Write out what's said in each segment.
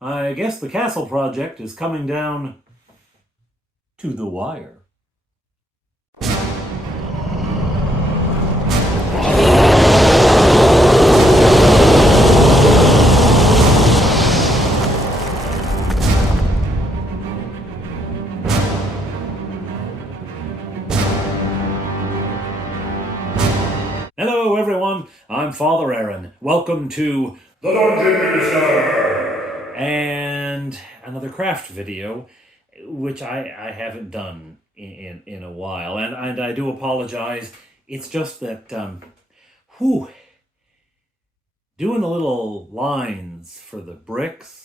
I guess the castle project is coming down to the wire. Hello everyone, I'm Father Aaron. Welcome to the Dungeon Minister! And another craft video, which I haven't done in a while. And I do apologize. It's just that, doing the little lines for the bricks.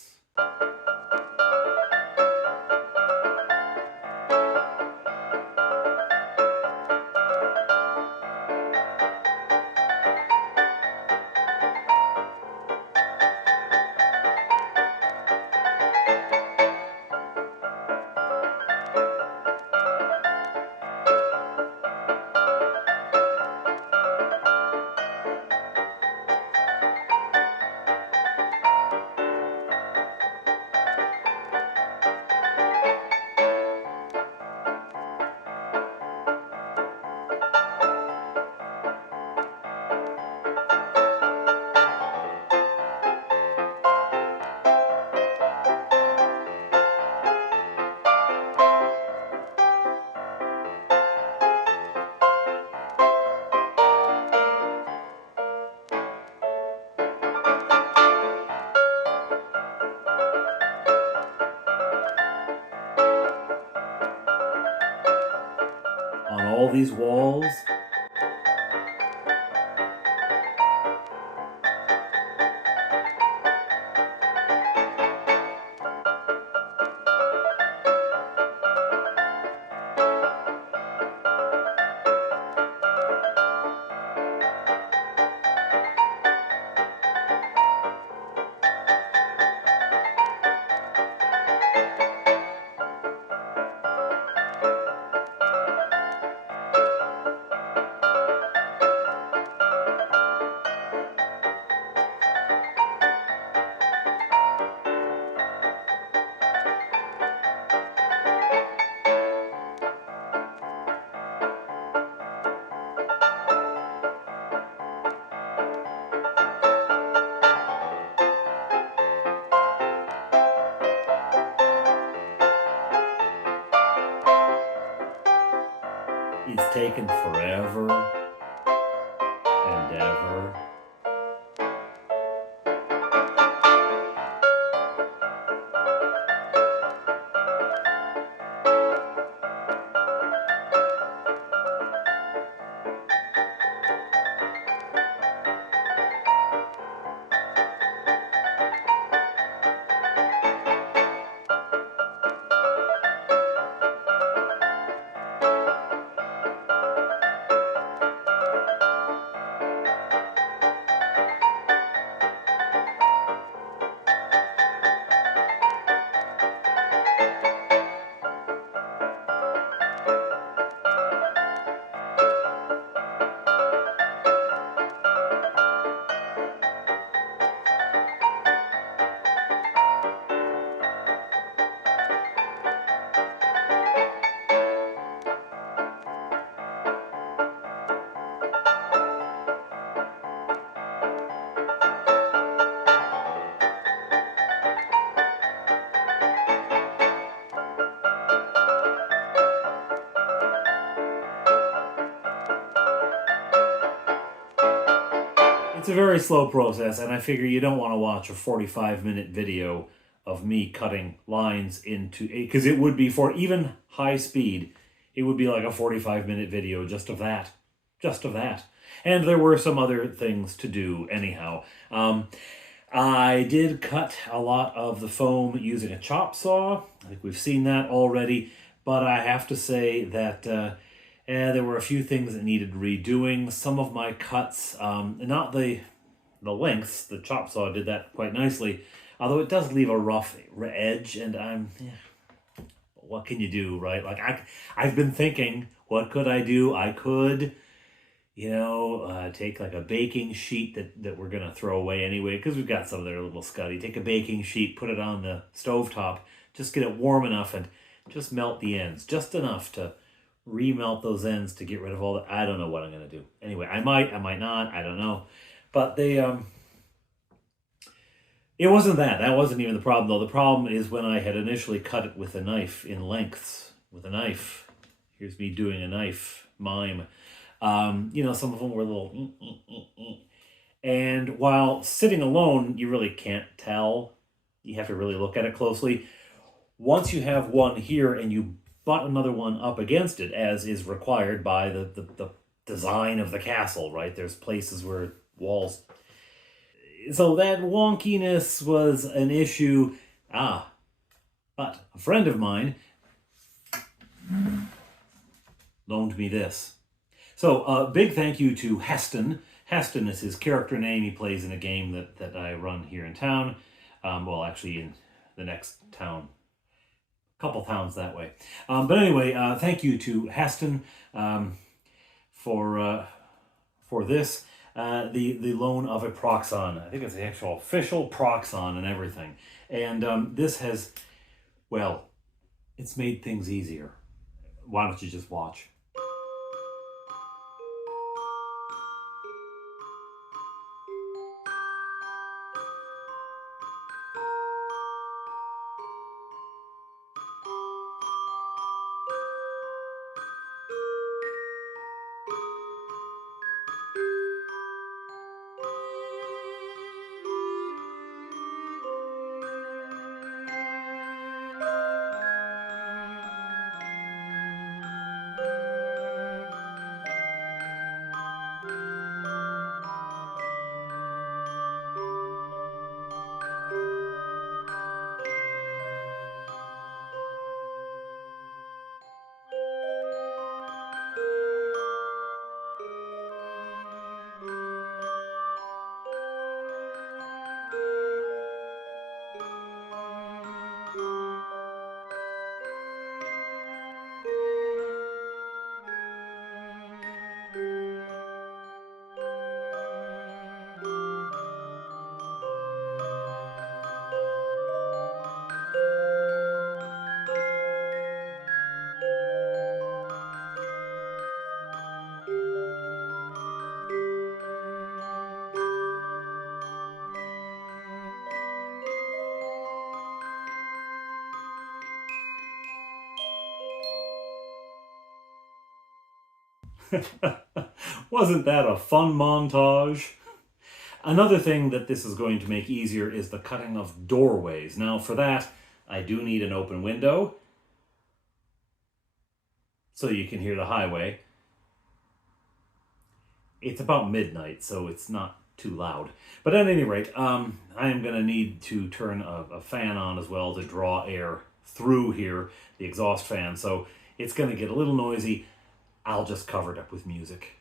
On all these walls. It's taken forever and ever. It's a very slow process, and I figure you don't want to watch a 45-minute video of me cutting lines into, because it would be, for even high speed, it would be like a 45-minute video just of that. Just of that. And there were some other things to do anyhow. I did cut a lot of the foam using a chop saw. I think we've seen that already. But I have to say that there were a few things that needed redoing. Some of my cuts, not the lengths, the chop saw did that quite nicely. Although it does leave a rough edge, and what can you do, right? Like, I've been thinking, what could I do? I could take like a baking sheet that we're going to throw away anyway, because we've got some that are a little scuddy. Take a baking sheet, put it on the stovetop, just get it warm enough and just melt the ends, just enough to remelt those ends to get rid of all the, I don't know what I'm going to do. Anyway, I might not, I don't know. But it wasn't that. That wasn't even the problem, though. The problem is when I had initially cut it with a knife in lengths, with a knife. Here's me doing a knife mime. Some of them were a little... And while sitting alone, you really can't tell. You have to really look at it closely. Once you have one here and you butt another one up against it, as is required by the design of the castle, right? There's places where walls... So that wonkiness was an issue. But a friend of mine loaned me this. So big thank you to Heston. Heston is his character name. He plays in a game that I run here in town. Actually in the next town. A couple towns that way. But anyway, thank you to Heston for this. The loan of a Proxon. I think it's the actual official Proxon and everything. And this has, it's made things easier. Why don't you just watch? Wasn't that a fun montage? Another thing that this is going to make easier is the cutting of doorways. Now for that, I do need an open window so you can hear the highway. It's about midnight, so it's not too loud. But at any rate, I am going to need to turn a fan on as well to draw air through here, the exhaust fan. So it's going to get a little noisy. I'll just cover it up with music.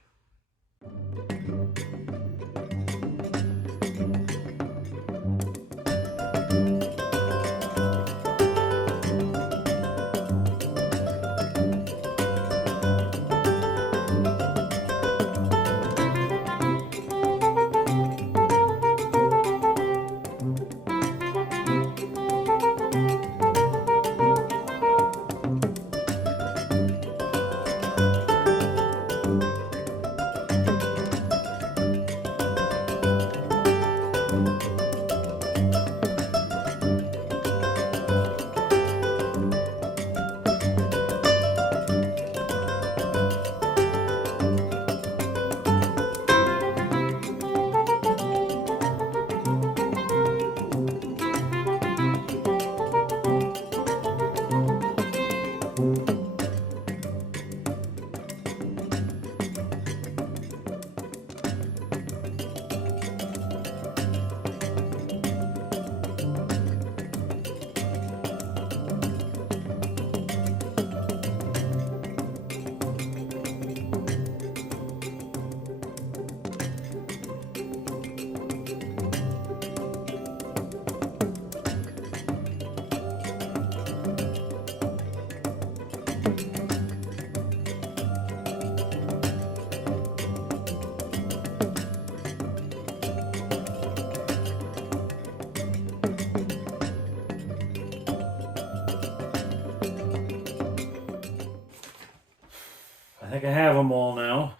think I have them all now.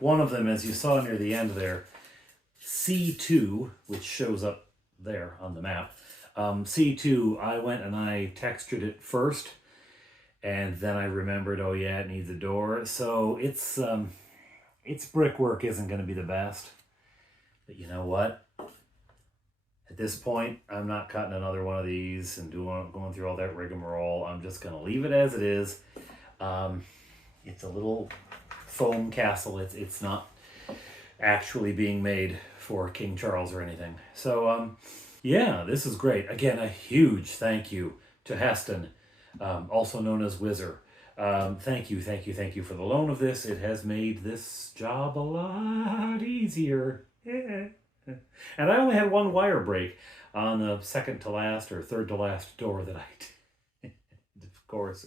One of them, as you saw near the end there, C2, which shows up there on the map. C2, I went and I textured it first, and then I remembered, oh yeah, it needs a door. So its brickwork isn't going to be the best. But you know what? At this point, I'm not cutting another one of these and going through all that rigmarole. I'm just going to leave it as it is. It's a little foam castle. It's not actually being made for King Charles or anything. So, yeah, this is great. Again, a huge thank you to Heston, also known as Whizzer. Thank you for the loan of this. It has made this job a lot easier. Yeah. And I only had one wire break on the second to last or third to last door that I did. Of course,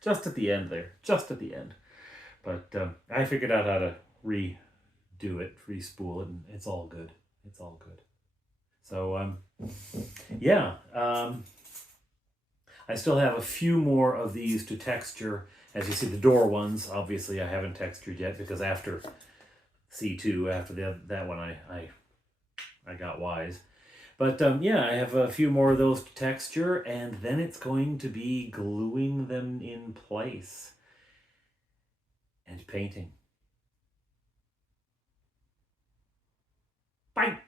just at the end there, just at the end. But I figured out how to redo it, re-spool it, and it's all good. It's all good. So, yeah. I still have a few more of these to texture. As you see, the door ones, obviously I haven't textured yet because after C2, after that one, I got wise. But yeah, I have a few more of those to texture, and then it's going to be gluing them in place and painting. Bye!